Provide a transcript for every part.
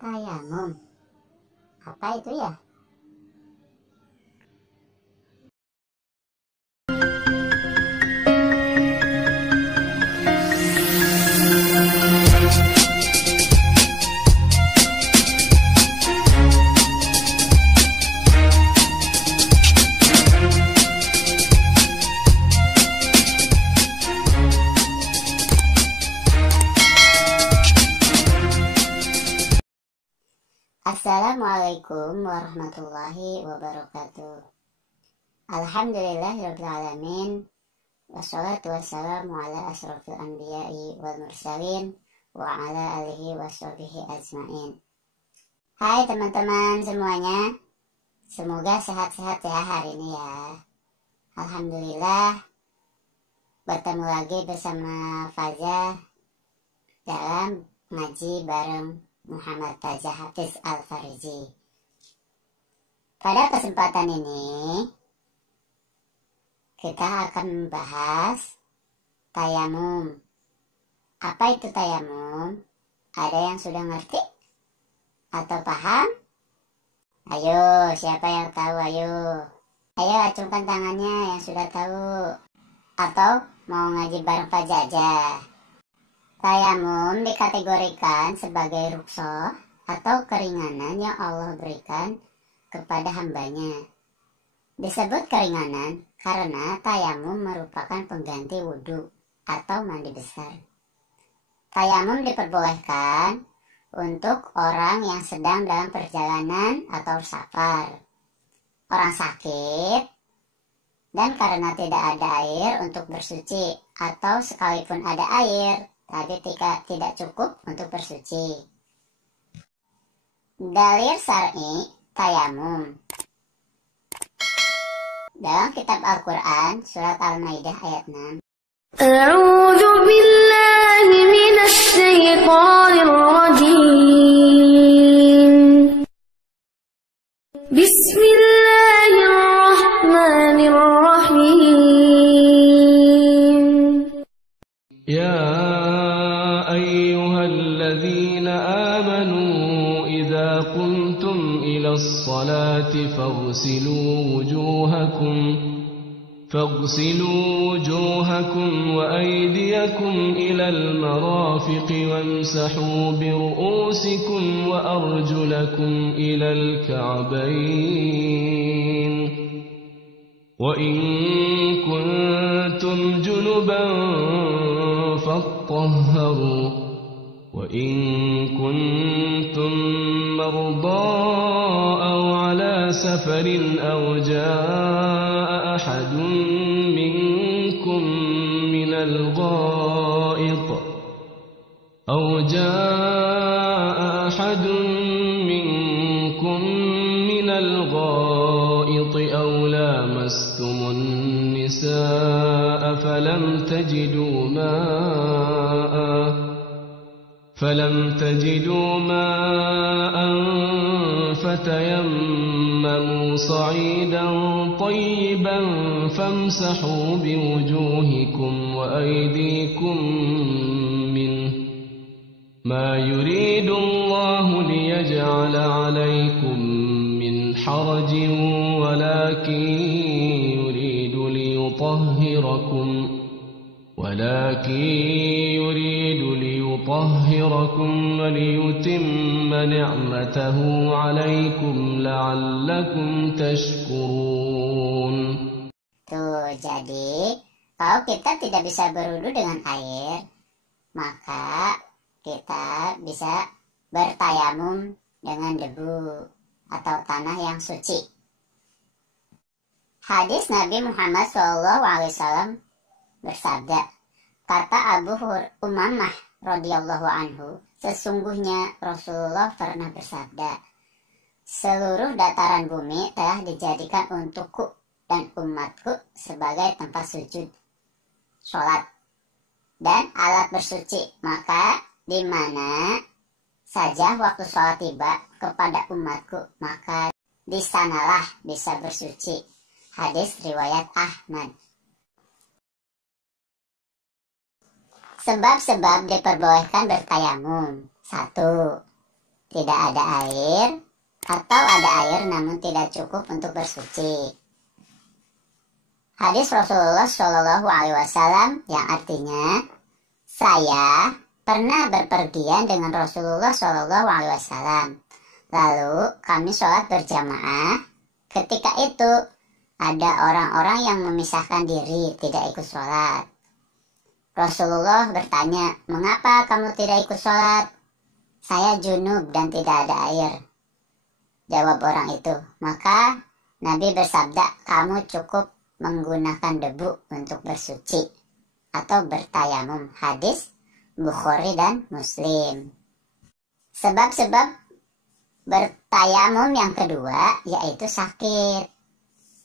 Tayamum. Apa itu ya? Assalamualaikum warahmatullahi wabarakatuh. Alhamdulillahirrahmanirrahim. Wassalatu wassalamu ala asrafil anbiya'i wal mursalin wa ala alihi washabihi ajmain. Hai teman-teman semuanya, semoga sehat-sehat ya hari ini ya. Alhamdulillah bertemu lagi bersama Faza dalam ngaji bareng Muhammad Taja Hafiz Al-Fariji. Pada kesempatan ini kita akan membahas tayamum. Apa itu tayamum? Ada yang sudah ngerti atau paham? Ayo, siapa yang tahu? Ayo acungkan tangannya yang sudah tahu. Atau mau ngaji bareng Faza aja. Tayamum dikategorikan sebagai rukhsah atau keringanan yang Allah berikan kepada hambanya. Disebut keringanan karena tayamum merupakan pengganti wudhu atau mandi besar. Tayamum diperbolehkan untuk orang yang sedang dalam perjalanan atau safar, orang sakit, dan karena tidak ada air untuk bersuci, atau sekalipun ada air tapi tidak cukup untuk bersuci. Dalil syar'i tayamum dalam kitab Al-Quran surat Al-Maidah ayat 6. A'udzu billahi minasy syaithanir rajim. Bismillahirrahmanirrahim. Ya ayyuhalladzina amanu idza qumtum ilas salati فاغسلوا وجوهكم وأيديكم إلى المرافق وامسحوا برؤوسكم وأرجلكم إلى الكعبين وإن كنتم جنبا فاطهروا وإن كنتم مرضى أو على سفر أو جاء أحد منكم من الغائط أو لامستم النساء فلم تجدوا ماء فتيمموا صعيدا طيبا فامسحوا بوجوهكم وأيديكم منه ما يريد الله ليجعل عليكم من حرج ولكن يريد ليطهركم وليتم نعمته عليكم لعلكم تشكرون. Tuh, jadi kalau kita tidak bisa berwudu dengan air, maka kita bisa bertayamum dengan debu atau tanah yang suci. Hadis Nabi Muhammad SAW bersabda, kata Abu Umamah radhiyallahu anhu, sesungguhnya Rasulullah pernah bersabda, seluruh dataran bumi telah dijadikan untukku dan umatku sebagai tempat sujud, sholat, dan alat bersuci. Maka di mana saja waktu sholat tiba kepada umatku, maka di sanalah bisa bersuci. Hadis riwayat Ahmad. Sebab-sebab diperbolehkan bertayamum. 1. tidak ada air, atau ada air namun tidak cukup untuk bersuci. Hadis Rasulullah Shallallahu Alaihi Wasallam yang artinya, saya pernah berpergian dengan Rasulullah Shallallahu Alaihi Wasallam. Lalu kami sholat berjamaah. Ketika itu ada orang-orang yang memisahkan diri, tidak ikut sholat. Rasulullah bertanya, mengapa kamu tidak ikut sholat? Saya junub dan tidak ada air. Jawab orang itu. Maka Nabi bersabda, kamu cukup menggunakan debu untuk bersuci atau bertayamum. Hadis Bukhari dan Muslim. Sebab-sebab bertayamum yang kedua yaitu sakit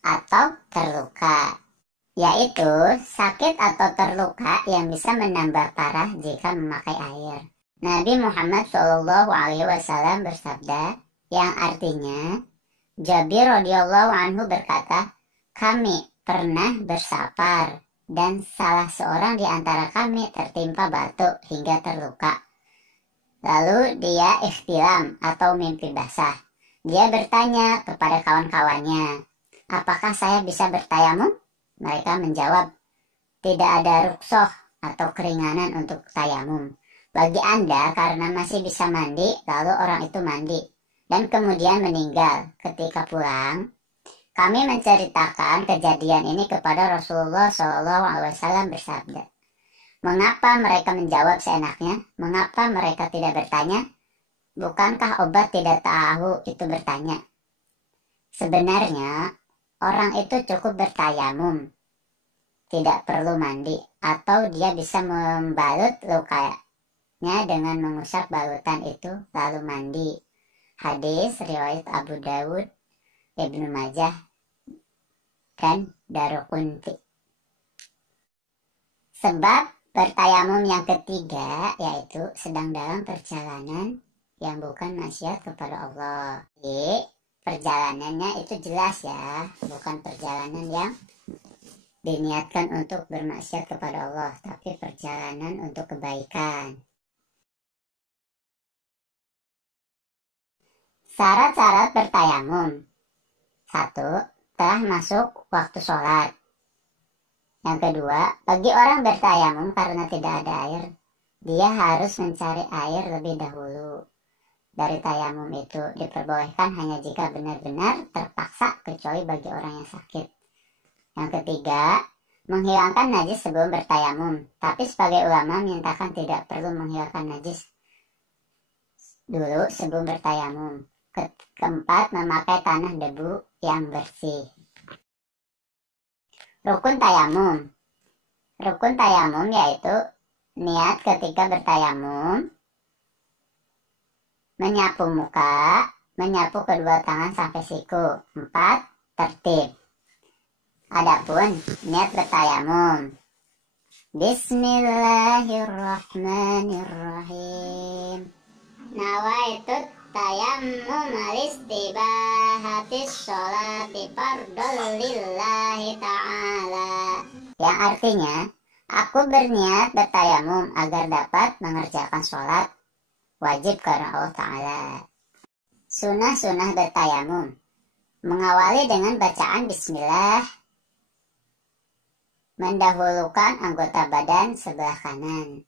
atau terluka, yaitu sakit atau terluka yang bisa menambah parah jika memakai air. Nabi Muhammad SAW bersabda, yang artinya, Jabir radhiyallahu anhu berkata, kami pernah bersafar dan salah seorang di antara kami tertimpa batu hingga terluka. Lalu dia ihtilam atau mimpi basah. Dia bertanya kepada kawan-kawannya, apakah saya bisa bertayamum? Mereka menjawab, tidak ada rukhsah atau keringanan untuk tayamum. Bagi Anda karena masih bisa mandi, lalu orang itu mandi dan kemudian meninggal. Ketika pulang, kami menceritakan kejadian ini kepada Rasulullah SAW bersabda, mengapa mereka menjawab seenaknya? Mengapa mereka tidak bertanya? Bukankah obat tidak tahu itu bertanya? Sebenarnya, orang itu cukup bertayamum, tidak perlu mandi, atau dia bisa membalut lukanya dengan mengusap balutan itu lalu mandi. Hadis riwayat Abu Dawud, Ibnu Majah, dan Daruqutni. Sebab bertayamum yang ketiga yaitu sedang dalam perjalanan yang bukan maksiat kepada Allah. Jadi perjalanannya itu jelas ya, bukan perjalanan yang diniatkan untuk bermaksiat kepada Allah, tapi perjalanan untuk kebaikan. Syarat-syarat bertayamum. 1. Telah masuk waktu sholat. Yang kedua, bagi orang bertayamum karena tidak ada air, dia harus mencari air lebih dahulu. Dari tayamum itu diperbolehkan hanya jika benar-benar terpaksa, kecuali bagi orang yang sakit. Yang ketiga, menghilangkan najis sebelum bertayamum. Tapi sebagai ulama menyatakan tidak perlu menghilangkan najis dulu sebelum bertayamum. Keempat, memakai tanah debu yang bersih. Rukun tayamum. Rukun tayamum yaitu niat ketika bertayamum, menyapu muka, menyapu kedua tangan sampai siku. 4. Tertib. Adapun niat bertayamum, Bismillahirrahmanirrahim. Nawaitu tayammum alistibahatis sholati fardol lillahi ta'ala. Yang artinya, aku berniat bertayamum agar dapat mengerjakan sholat wajib karena Allah Ta'ala. Sunnah-sunnah bertayamum. Mengawali dengan bacaan bismillah. Mendahulukan anggota badan sebelah kanan.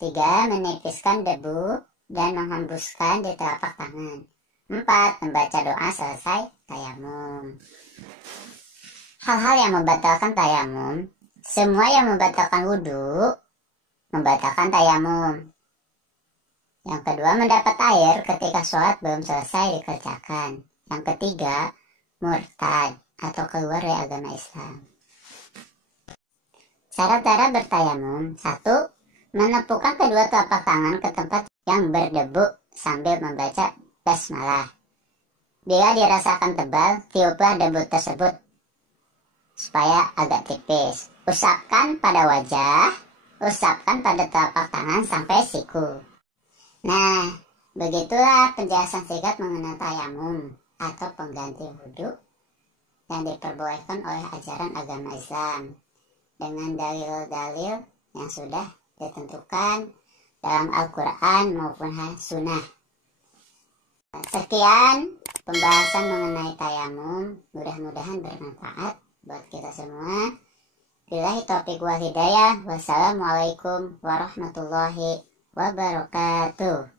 3. Menipiskan debu dan menghembuskan di telapak tangan. 4. Membaca doa selesai tayamum. Hal-hal yang membatalkan tayamum. Semua yang membatalkan wudhu membatalkan tayamum. Yang kedua, mendapat air ketika sholat belum selesai dikerjakan. Yang ketiga, murtad atau keluar dari agama Islam. Cara-cara bertayamum. 1. Menepukkan kedua telapak tangan ke tempat yang berdebu sambil membaca basmalah. Bila dirasakan tebal, tiuplah debu tersebut supaya agak tipis. Usapkan pada wajah, usapkan pada telapak tangan sampai siku. Nah, begitulah penjelasan singkat mengenai tayamum atau pengganti wudhu yang diperbolehkan oleh ajaran agama Islam dengan dalil-dalil yang sudah ditentukan dalam Al-Quran maupun Sunnah. Sekian pembahasan mengenai tayamum, mudah-mudahan bermanfaat buat kita semua. Billahi taufiq wal hidayah. Wassalamualaikum warahmatullahi wabarakatuh.